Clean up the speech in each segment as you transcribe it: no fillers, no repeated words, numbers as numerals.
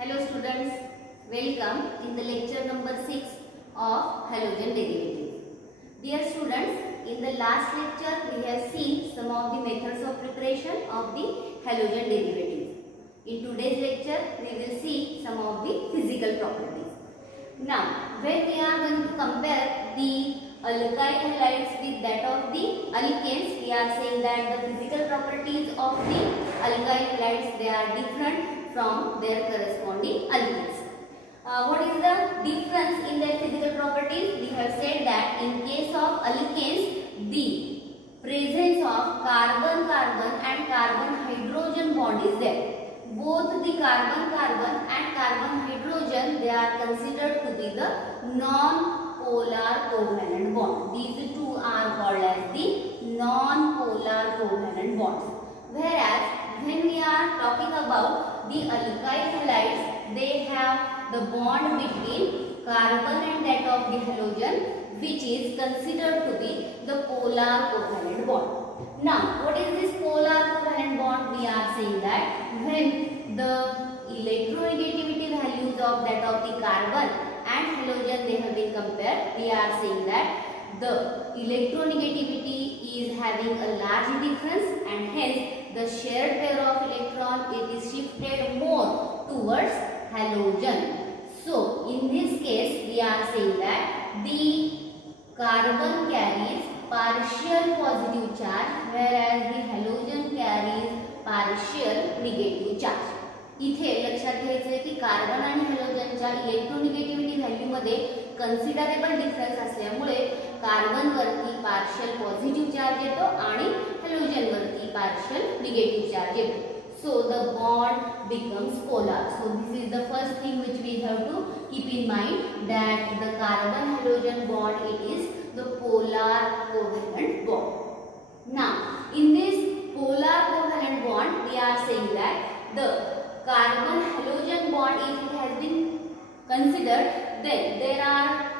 Hello students, welcome in the lecture number 6 of halogen derivatives. Dear students, in the last lecture we have seen some of the methods of preparation of the halogen derivatives. In today's lecture we will see some of the physical properties. Now, when we are going to compare the alkyl halides with that of the alkanes, we are saying that the physical properties of the alkyl halides, they are different from their corresponding alkanes. What is the difference in their physical properties? We have said that in case of alkanes, the presence of carbon-carbon and carbon-hydrogen bond is there. Both the carbon-carbon and carbon-hydrogen, they are considered to be the non-polar covalent bond. These two are called as the non-polar covalent bonds. Whereas when we are talking about the alkyl halides, they have the bond between carbon and that of the halogen, which is considered to be the polar covalent bond. Now, what is this polar covalent bond? We are saying that when the electronegativity values of that of the carbon and halogen, they have been compared, we are saying that the electronegativity is having a large difference, and hence the shared pair of electron, it is shifted more towards halogen. So in this case we are saying that the carbon carries partial positive charge, whereas the halogen carries partial negative charge. इथे लक्षात घ्यायचं आहे की कार्बन आणि हॅलोजनच्या electronegativity value मध्ये considerable difference असल्यामुळे कार्बन वरती पार्शियल पॉझिटिव्ह चार्ज येतो आणि हॅलोजन वरती पार्शियल निगेटिव्ह चार्ज येतो. So the bond becomes polar. So this is the first thing which we have to keep in mind, that the carbon halogen bond, it is the polar covalent bond. Now in this polar covalent bond, we are saying that the carbon halogen bond, if it has been considered, then there are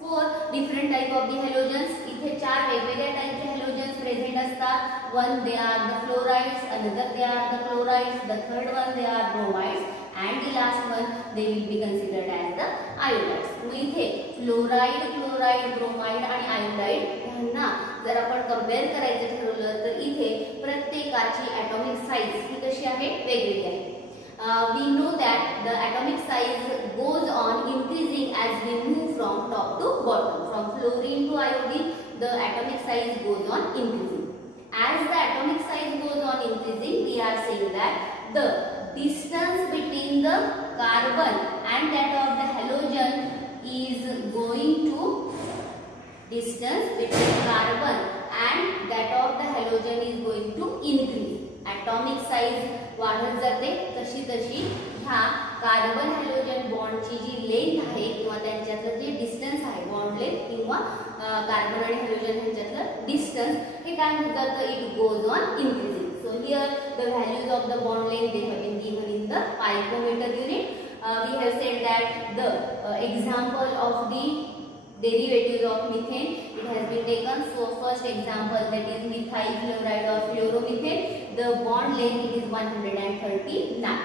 four different type of the halogens. इथे चार वेगवेगळ्या टाइपचे halogens present असतात. One, they are the fluorides, another they are the chlorides, the third one they are bromides, and the last one they will be considered as the iodides. मग इथे fluoride, chloride, bromide आणि iodide यांना जर आपण कंपेअर करायचं ठरवलं तर इथे प्रत्येकाची atomic size ही कशी आहे, वेगवेगळी आहे. We know that the atomic size goes on increasing as we move from top to bottom. From fluorine to iodine, the atomic size goes on increasing. As the atomic size goes on increasing, we are saying that the distance between the carbon and that of the halogen is going to distance between carbon and that of the halogen is going to increase. Atomic size वाढत जाते तशी तशी ह्या carbon halogen बॉन्डची जी length आहे किंवा त्यांच्यातलं जे डिस्टन्स आहे, बॉन्ड लेंथ किंवा कार्बन आणि हॅलोजन यांच्यातलं डिस्टन्स, हे काय होत जातं, it goes on increasing. So here the values of the bond length, they have been given in the picometre unit. We have said that the example of the derivatives of methane, it has been taken. So first example, that is methyl fluoride or fluoromethane, the bond length it is 139.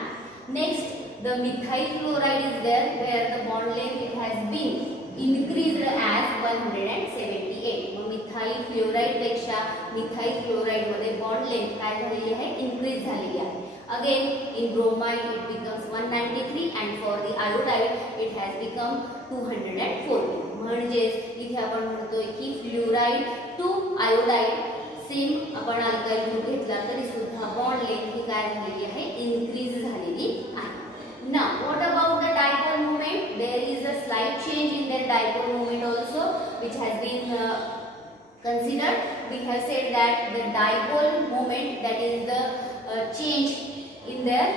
Next, the methyl fluoride is there, where the bond length it has been increased as 178. Mug methyl fluoride पेक्षा methyl fluoride मध्ये bond length काय झालेली आहे, increase झालेली आहे. Again, in bromide it becomes 193, and for the iodide it has become 240. म्हणजे इथे आपण म्हणतोय की फ्लोराइड टू आयोडाइड सेम आपण अल्काइल ग्रुप घेतला तरी सुद्धा बॉन्ड लेंथ ही काय झालेली आहे, इन्क्रीज झालेली आहे. Now what about the dipole moment? There is a slight change in that dipole moment also which has been considered. We have said that the dipole moment, that is the change in their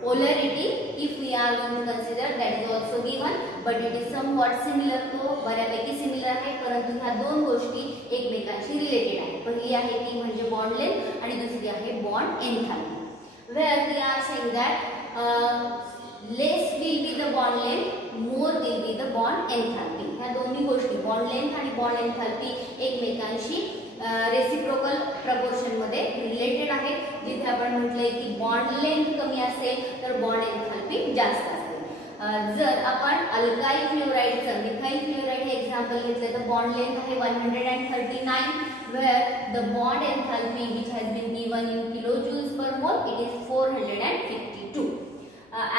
polarity, if we are going to consider, that is also given, but it is somewhat similar. तो बऱ्यापैकी सिमिलर आहे, परंतु ह्या दोन गोष्टी एकमेकांशी रिलेटेड आहेत. पहिली आहे ती म्हणजे बॉन्ड लेंथ आणि दुसरी आहे बॉन्ड एन्थॅल्पी. Where we are saying that less will be the bond length, more will be the bond enthalpy. ह्या दोन्ही गोष्टी बॉन्ड लेंथ आणि बॉन्ड एन्थॅल्पी एकमेकांशी रेसिप्रोकल प्रपोर्शन मध्ये रिलेटेड आहेत. जिथे आपण म्हटलंय की बॉन्ड लेंथ कमी असेल तर बॉन्ड एन्थॅल्पी एन्थॅल्पी जास्त असते. जर आपण अल्काइल फ्लोराइडचं मिथाइल फ्लोराइड हे एक्झाम्पल घेतलं तर बॉन्ड लेंथ आहे 139 where the bond enthalpy which has been given in kilojoules per mole it is 452.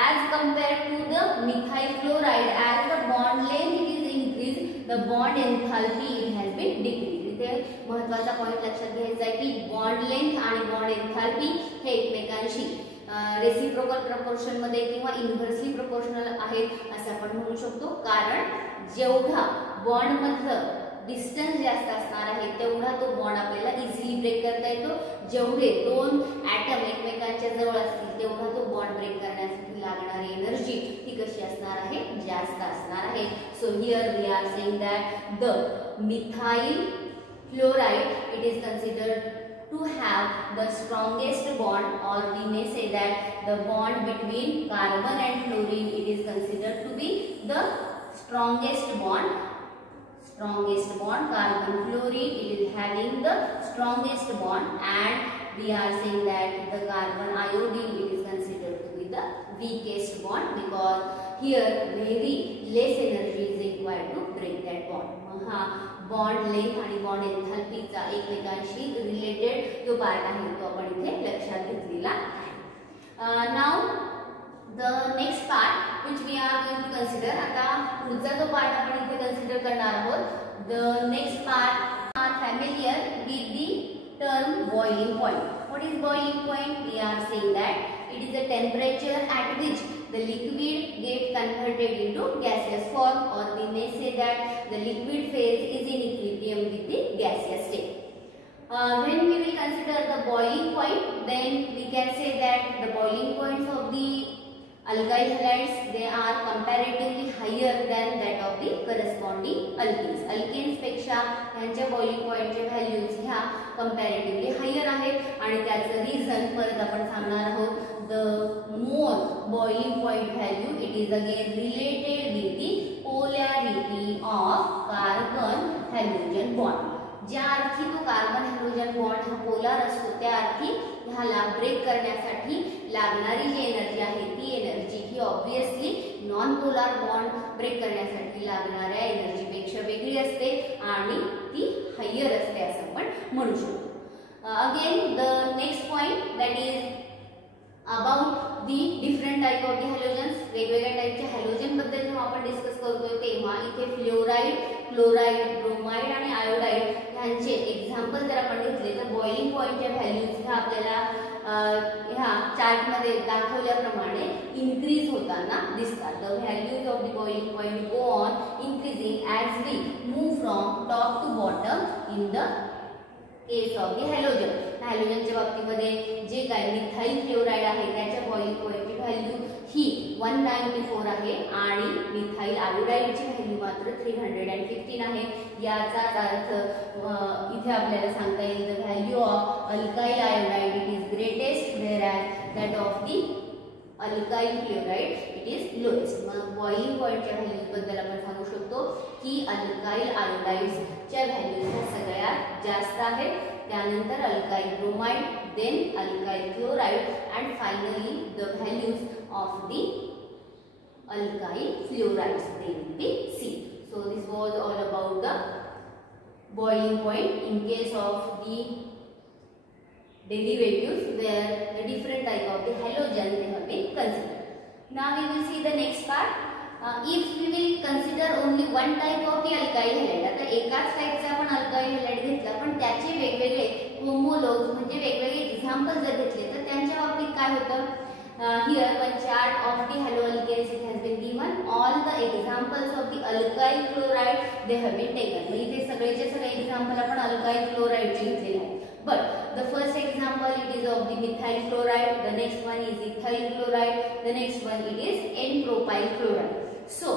As compared to the methyl chloride, as the bond length it is increased, the bond enthalpy it has been decreased. इथे महत्त्वाचा पॉइंट लक्षात घ्यायचा आहे की bond length आणि बॉन्ड एन्थॅल्पी हे एकमेकांशी reciprocal proportion मध्ये किंवा इन्व्हर्सली प्रपोर्शनल आहेत असं आपण म्हणू शकतो. कारण जेवढा बॉन्ड मधलं डिस्टन्स जास्त असणार आहे तेवढा तो बॉन्ड आपल्याला इझिली ब्रेक करता येतो. जेवढे दोन ॲटम एकमेकांच्या जवळ असतील तेवढा तो बॉन्ड ब्रेक करण्यासाठी लागणारी एनर्जी ती कशी असणार आहे, जास्त असणार आहे. So here we are saying that the methyl fluoride it is considered to have the strongest bond, or we may say that the bond between carbon and fluorine it is considered to be the strongest bond. Carbon fluorine it is having the strongest bond, and we are saying that the carbon iodine it is considered to be the weakest bond because here very less energy is required to break that bond. Bond length आणि बॉन्ड एन्थॅल्पीचा एकमेकांशी रिलेटेड जो पार्ट आहे तो आपण इथे लक्षात घेतलेला आहे. Now the next part which we are going to consider. आता पुढचा जो पार्ट आपण इथे कन्सिडर करणार आहोत. The next part are familiar with the term boiling point. What is boiling point? We are saying that it is the temperature at which the liquid get converted into gaseous form, or we may say that the liquid phase is in equilibrium with the gaseous state. When we will consider the boiling point, then we can say that the boiling points of the alkyl halides they are comparatively higher than that of the corresponding alkenes. Alkenes पेक्षा यांच्या boiling point चे values ह्या comparatively higher आहेत आणि त्याचं reason परत आपण सांगणार आहोत. The more boiling point value it is again related with the polarity of carbon halogen bond. ज्या अर्थी तो कार्बन हायड्रोजन बॉन्ड हा पोलार असतो त्या अर्थी ह्याला ब्रेक करण्यासाठी लागणारी जी एनर्जी आहे ती एनर्जी ही obviously non polar bond break करण्यासाठी लागणाऱ्या एनर्जी पेक्षा वेगळी असते आणि ती हायर असते असं आपण म्हणू शकतो. Again the next point that is about the different type of the halogens. वेगवेगळ्या टाइपचे हॅलोजन बद्दल जेव्हा आपण डिस्कस करतोय तेव्हा इथे फ्लोराइड, क्लोराइड, ब्रोमाइड आणि आयोडाइड ह्यांचे एक्झाम्पल जर आपण घेतले तर बॉइलिंग पॉइंटच्या व्हॅल्यूज ह्या आपल्याला ह्या चार्ट मध्ये दाखवल्याप्रमाणे इन्क्रीज होताना दिसतात. The values of the boiling point go on increasing as we move from top to bottom in the case of the halogen. हॅलोजनच्या बाबतीमध्ये जे काही मिथाइल फ्लोराइड आहे त्याच्या बॉइलिंग पॉइंटची व्हॅल्यू ही 194 आहे आणि मिथाइल आयोडाइडची व्हॅल्यू मात्र 315 आहे. याचा अर्थ इथे आपल्याला सांगता येईल the value of alkyl iodide it is greatest whereas that of the alkyl fluoride it is lowest. मग बॉइलिंग पॉइंटच्या व्हॅल्यूज बद्दल आपण सांगू शकतो की अल्काइल आयोडाइड्सच्या व्हॅल्यूज ह्या सगळ्यात जास्त आहेत. त्यानंतर alkyl bromide, then alkyl chloride and finally the values of the alkyl fluorides they will be C. So this was all about the boiling point in case of the derivatives where the different type of the halogen they have been considered. Now we will see the next part. If we will consider only one type of the alkyl halide, आता एकाच टाइपचा आपण alkyl halide घेतला पण त्याचे वेगवेगळे होमोलोग्स म्हणजे वेगवेगळे एक्झाम्पल जर घेतले तर त्यांच्या बाबतीत काय होतं. Here one chart of the haloalkanes it has been given. All the examples of the alkyl chloride they have been taken. म्हणजे इथे सगळेचे सगळे एक्झाम्पल आपण अल्काइल क्लोराइडचे घेतलेले आहेत. But the first example it is of the methyl chloride, the next one is ethyl chloride, the next one it is N-propyl chloride. So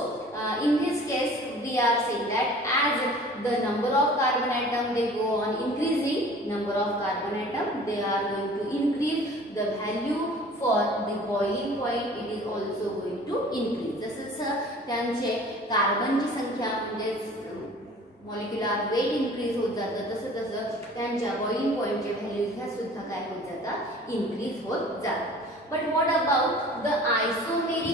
in this case we are saying that as the number of carbon atom they go on increasing, number of carbon atom they are going to increase, the value for the boiling point it is also going to increase. जसं त्यांचे कार्बनची संख्या म्हणजे molecular weight increase होत जातं तसं तसं त्यांच्या बॉइलिंग पॉइंटच्या व्हॅल्यूज ह्या सुद्धा काय होत जातात, इन्क्रीज होत जातात. But what about the isomeric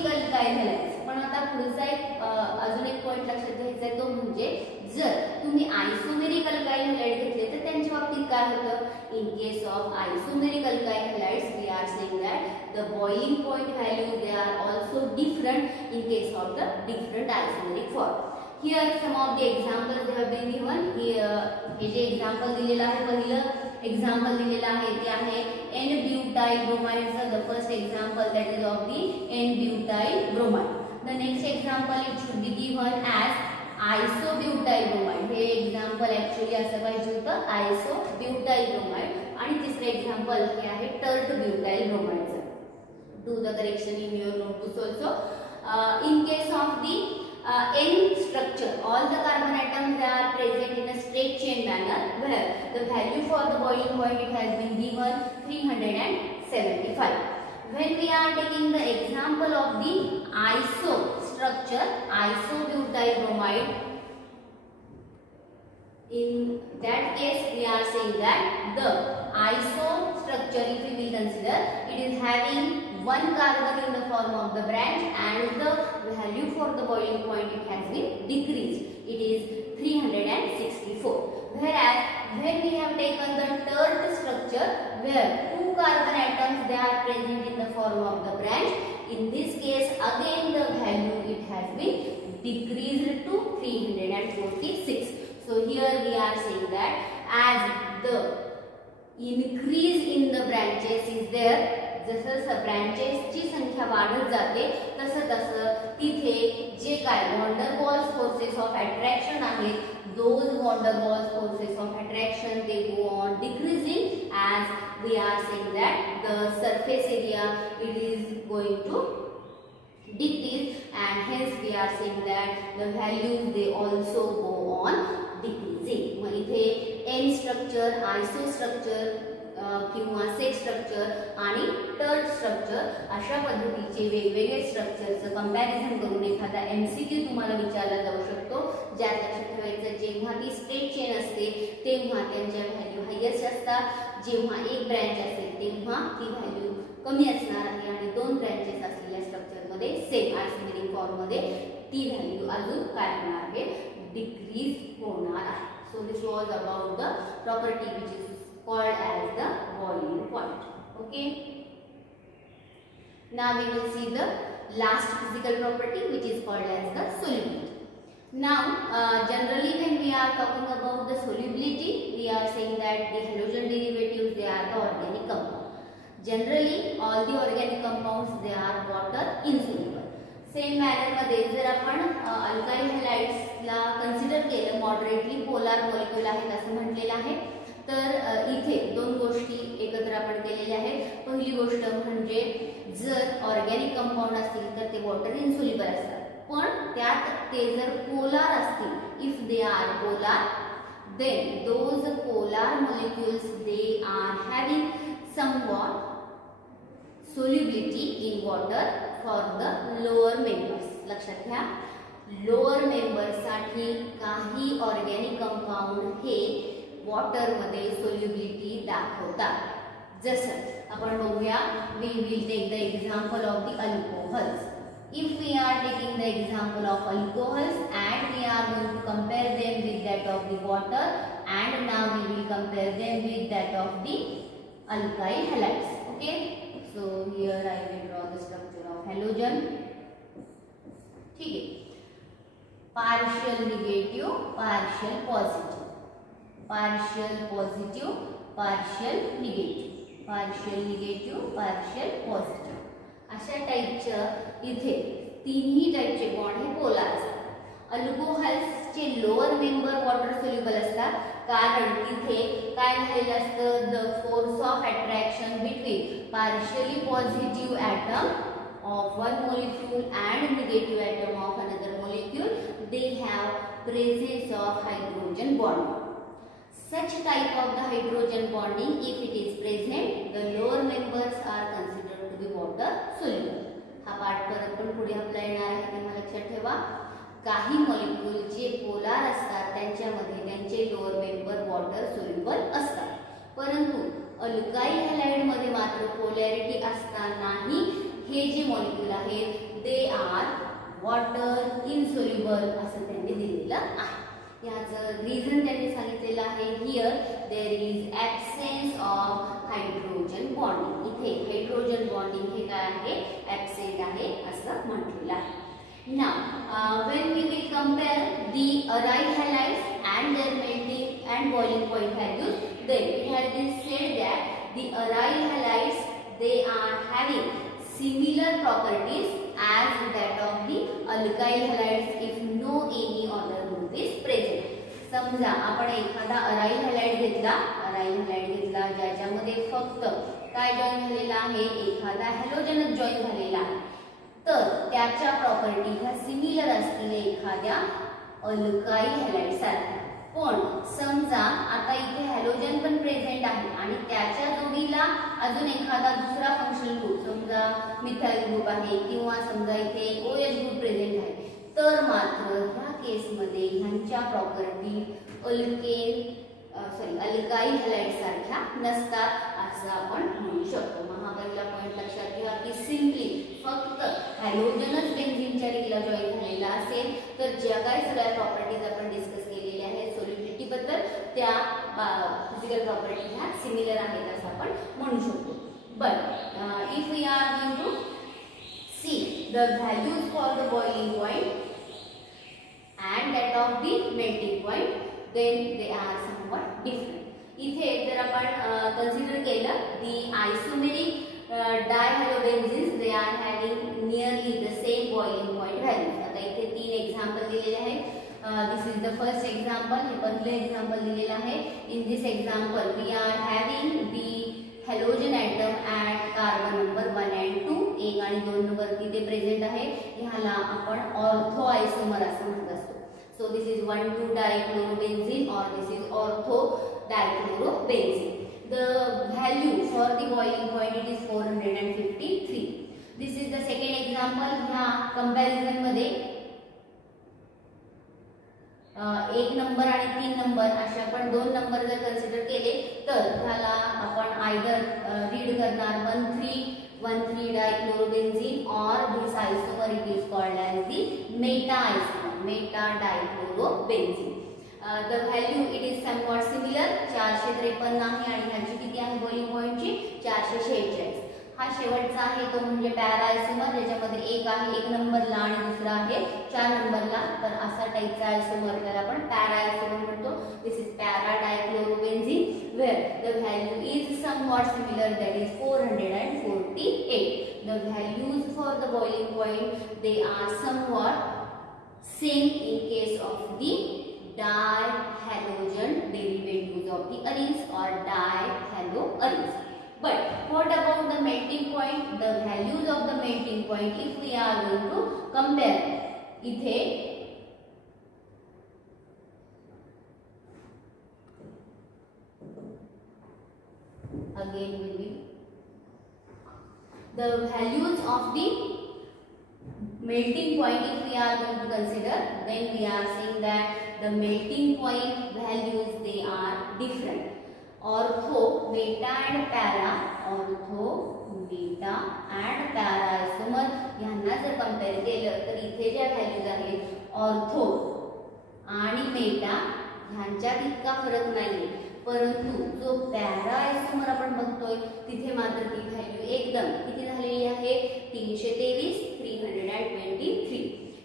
जर तुम्ही आयसोमेरिक अल्काइल हॅलाइड घेतले तर त्यांच्या बाबतीत काय होतं? In case of isomeric alkyl halides we are saying that the boiling point value they are also different in case of the different isomeric form. Here some of the examples they have been given. हे जे example दिलेलं आहे, पहिलं एक्झाम्पल दिलेलं आहे ते आहे N-butyl bromide. The first example that is of the N-butyl bromide. The next example it should be given as isobutyl bromide. Hey example actually असं पाहिजे होतं isobutyl bromide. आणि तिसरं एक्झाम्पल हे आहे tert-butyl bromide. Do the correction in your notebooks also. In case of the N structure, all the carbon atoms are present in a straight chain manner, where the value for the boiling point it has been given 375. When we are taking the example of the iso structure, isobutyl bromide, in that case we are saying that the iso structure, if we will consider, it is having one carbon in the form of the branch and the value for the boiling point it has been decreased. It is 364. Whereas when we have taken the tert structure, where two carbon atoms they are present in the form of the branch, in this case again the value it has been decreased to 346. So here we are saying that as the increase in the branches is there, जसं ब्रांचेसची संख्या वाढत जाते तसं तसं तिथे जे काय van der Waals forces of attraction आहेत, those van der Waals forces of attraction they go on decreasing as we are saying that the surface area it is going to decrease, and hence we are saying that the values they also go on decreasing. मग इथे N structure, आयसो स्ट्रक्चर किंवा set structure आणि tert structure अशा पद्धतीचे वेगवेगळे स्ट्रक्चरचं कंपॅरिझन करून एखादा MCQ तुम्हाला विचारला जाऊ शकतो. ज्यात लक्षात ठेवायचं जेव्हा ती स्ट्रेट चेन असते तेव्हा त्यांच्या व्हॅल्यू हायेस्ट असतात, जेव्हा एक ब्रँच असेल तेव्हा ती व्हॅल्यू कमी असणार आहे आणि दोन ब्रँचेस असलेल्या स्ट्रक्चरमध्ये सेम आयसोमेरिक फॉर्ममध्ये ती व्हॅल्यू अजून काय होणार आहे? डिक्रीज होणार आहे. So this was about the property which is called as the boiling point. Okay. Now we will see the last physical property which is called as the solubility. Now generally when we are talking about the solubility, we are saying that the halogen derivatives they are the organic compound. Generally all the organic compounds they are water insoluble. Same manner मध्ये जर आपण अल्काइल हॅलाइड्स ला कन्सिडर केलं moderately polar molecule आहेत असं म्हटलेलं आहे, तर इथे दोन गोष्टी एकत्र आपण केलेल्या आहेत. पहिली गोष्ट म्हणजे जर ऑर्गॅनिक कंपाऊंड असतील तर ते वॉटर इन्सोल्युबल असतात, पण त्यात ते जर पोलार असतील, if they are polar then those polar molecules they are having somewhat solubility in water for the lower members. लक्षात घ्या, लोअर मेंबर्स साठी काही ऑर्गॅनिक कंपाऊंड हे वॉटर मध्ये सोल्युबिलिटी दाखवतात. जसं आपण बघूया, we will take the example of the alcohols. If we are taking the example of alcohols and we are going to compare them with that of the water, and now we will compare them with that of the alkyl halides. Okay, so here I will draw the structure of halogen. ठीक है, partial negative, partial positive, partial positive, partial negative, partial negative, partial positive. अशा टाइपच्या इथे तीनही टाइपचे बॉन्ड हे polar असतात. अल्कोहल्सचे लोअर मेंबर वॉटर सोल्युबल असतात कारण तिथे काय झालेलं असतं, the force of attraction between partially positive atom of one molecule and negative atom of another molecule, they have presence of hydrogen bond. Such type of the hydrogen bonding, if it is present, the lower members are considered to be water soluble. हा पार्ट परत पण पुढे अप्लाय येणार आहे, तेव्हा लक्षात ठेवा. काही मॉलिक्यूल जे पोलार असतात त्यांच्यामध्ये त्यांचे लोअर मेंबर वॉटर सोल्युबल असतात, परंतु अल्काइल हॅलाइड मध्ये मात्र पोलॅरिटी असतानाही हे जे मॉलिक्यूल आहेत दे आर वॉटर इनसोल्युबल असं त्यांनी दिलेलं आहे. याचं रिझन त्यांनी सांगितलेलं आहे here there is absence of hydrogen bonding. इथे हायड्रोजन बॉन्डिंग हे काय आहे, ॲब्सेंट आहे असं म्हटलेलं आहे. Now, when we will compare the aryl halides and their melting and boiling point values, then it has been said that the aryl halides, they are having similar properties as that of the alkyl halides if no any other group is present. समजा आपण एखादा aryl halide घेतला ज्याच्यामध्ये फक्त काय जॉईन झालेला आहे, एखादा हॅलोजनच जॉईन झालेला आहे, तर त्याच्या प्रॉपर्टी ह्या सिमिलर असतील एखाद्या अल्काइल हॅलाइड सारख्या. पण समजा आता इथे हॅलोजन पण प्रेझेंट आहे आणि त्याच्या जोडीला अजून एखादा दुसरा फंक्शनल ग्रुप, समजा मिथाइल ग्रुप आहे किंवा समजा इथे OH ग्रुप प्रेझेंट आहे, तर मात्र ह्या केसमध्ये ह्यांच्या प्रॉपर्टी अल्काइल हॅलाइड सारख्या नसतात असं आपण म्हणू शकतो. हा पहिला पॉइंट लक्षात घ्या की सिम्पली फक्त हॅलोजनच बेन्झीनच्या रिंगला जॉईन झालेला असेल तर ज्या काही सगळ्या प्रॉपर्टीज आपण डिस्कस केलेल्या आहेत सॉल्युबिलिटी बद्दल, त्या फिजिकल प्रॉपर्टी ह्या सिमिलर आहेत असं आपण म्हणू शकतो. But if we are going to see the values for the boiling point and that of the melting point, then they are somewhat different. इथे जर आपण कन्सिडर केलं the isomeric dihalobenzenes, they are having nearly the same boiling point values. आता इथे 3 एक्झाम्पल दिलेले आहेत. This is the first example. हे पहिलं एक्झाम्पल दिलेलं आहे. In this example we are having the halogen atom at carbon number 1 and 2. 1 आणि 2 वरती ते प्रेझेंट आहे. ह्याला आपण ऑर्थो आयसोमर असं म्हणत असतो. So this is 1,2-dichlorobenzene or this is ortho-dichlorobenzene. The value for the boiling point it is 453. This is the second example. ह्या कंपॅरिझन मध्ये 1 नंबर आणि 3 नंबर अशा आपण 2 नंबर जर कन्सिडर केले तर ह्याला आपण आयदर रीड करणार 1,3-dichlorobenzene or this isomer it is called as the meta isomer, meta-dichlorobenzene. The value it is somewhat similar. 453 आहे आणि ह्याची किती आहे बॉइलिंग पॉइंटची 446. हा शेवटचा आहे तो म्हणजे पॅरा आयसोमर, ज्याच्यामध्ये एक आहे 1 नंबरला आणि दुसरा आहे 4 नंबरला. तर असा टाइपचा आयसोमर त्याला आपण पॅरा आयसोमर म्हणतो. This is para dichlorobenzene where the value is somewhat similar, that is 448. The values for the boiling point they are somewhat same in case of the dihalogen derivatives of the arenes or dihaloarenes. But what about the melting point? The values of the melting point if we are going to compare, इथे again will be the values of the melting point if we are going to consider, then we are saying that the melting point values they are different. Ortho, meta and para, ortho, meta and para isomer यांना जर कंपेअर केलं तर इथे ज्या व्हॅल्यूज आहेत ऑर्थो आणि मेटा ह्यांच्यात इतका फरक नाही, परंतु जो पॅरा आयसोमर आपण बघतोय तिथे मात्र ती व्हॅल्यू एकदम किती झालेली आहे 323, 323.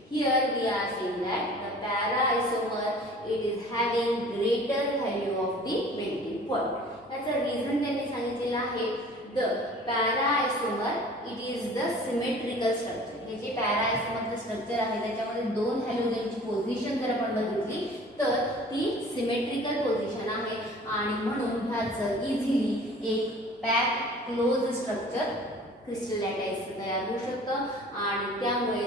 Here we are saying that the para isomer it is having greater value of the melting point. त्याचं रिझन त्यांनी सांगितलेलं आहे the para isomer it is the symmetrical structure. हे जे para isomer स्ट्रक्चर आहे त्याच्यामध्ये 2 हॅलोजनची पोझिशन जर आपण बघितली तर ती सिमेट्रिकल पोझिशन आहे आणि म्हणून ह्याचं इझिली एक पॅक क्लोज स्ट्रक्चर क्रिस्टलाटाइज तयार होऊ शकतं आणि त्यामुळे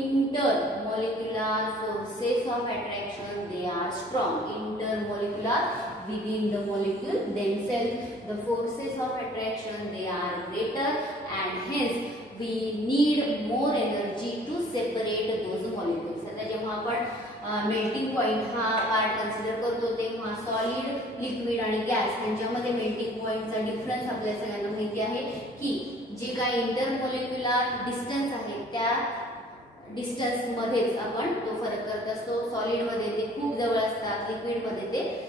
intermolecular forces of attraction they are strong. Intermolecular within the molecule themselves the forces of attraction they are greater and hence we need more energy to separate those molecules. आता जेव्हा आपण melting point हा part consider करतो तेव्हा solid, liquid आणि गॅस यांच्यामध्ये मेल्टिंग पॉइंटचा डिफरन्स आपल्या सगळ्यांना माहिती आहे की जे काही इंटरमोलेक्युलर डिस्टन्स आहे त्या डिस्टन्स मध्येच आपण तो फरक करत असतो. सॉलिड मध्ये ते खूप जवळ असतात, लिक्विड मध्ये ते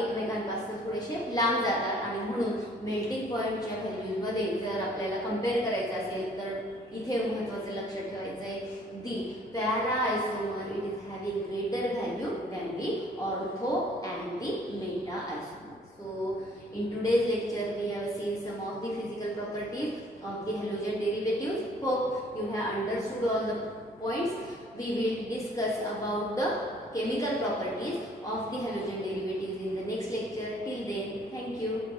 एकमेकांपासून थोडेसे लांब जातात आणि म्हणून मेल्टिंग पॉइंटच्या व्हॅल्यूज मध्ये जर आपल्याला कंपेअर करायचं असेल तर इथे महत्त्वाचं लक्ष ठेवायचं आहे, the para isomer it is having greater value than the ortho and the meta isomer. So in today's lecture we have seen some of the physical properties of the halogen derivatives. Hope you have understood all the points. We will discuss about the chemical properties of the halogen derivatives in the next lecture. Till then, thank you.